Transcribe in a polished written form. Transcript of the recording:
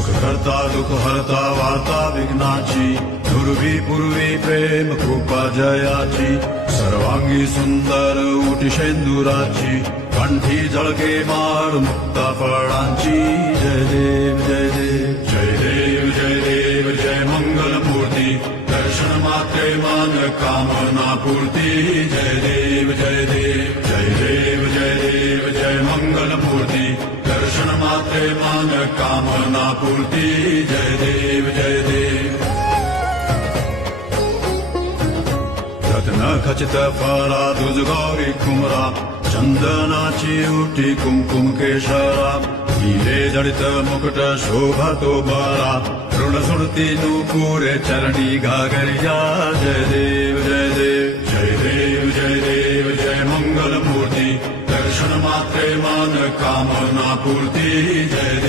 सुखहर्ता दुःखहर्ता वार्ता विघ्नाची दुर्वी पूर्वी प्रेम कृपा जयाची सर्वांगी सुंदर उटी शेंदुराची कंठी झळके माळ मुक्ता फळांची जय देव जय देव जय देव जय देव जय मंगल मूर्ती दर्शन मात्रे मान कामना पूर्ती जय देव जय देव जय देव जय देव जय मंगल मूर्ती दर्शन मात्रे मान कामना पूर्ती जय देव जय देव रत्न खचित फरा दुज गौरी कुमरा चंदनाची उटी कुंकुम केशरा हिरे जडित मुकुट शोभा तो बरा ऋण सुरती नूपुरे चरणी घागरिया जय देव जय देव जय देव जय देव जय मंगल मूर्ती दर्शन मात्रे मान कामना पूर्ती जय देव।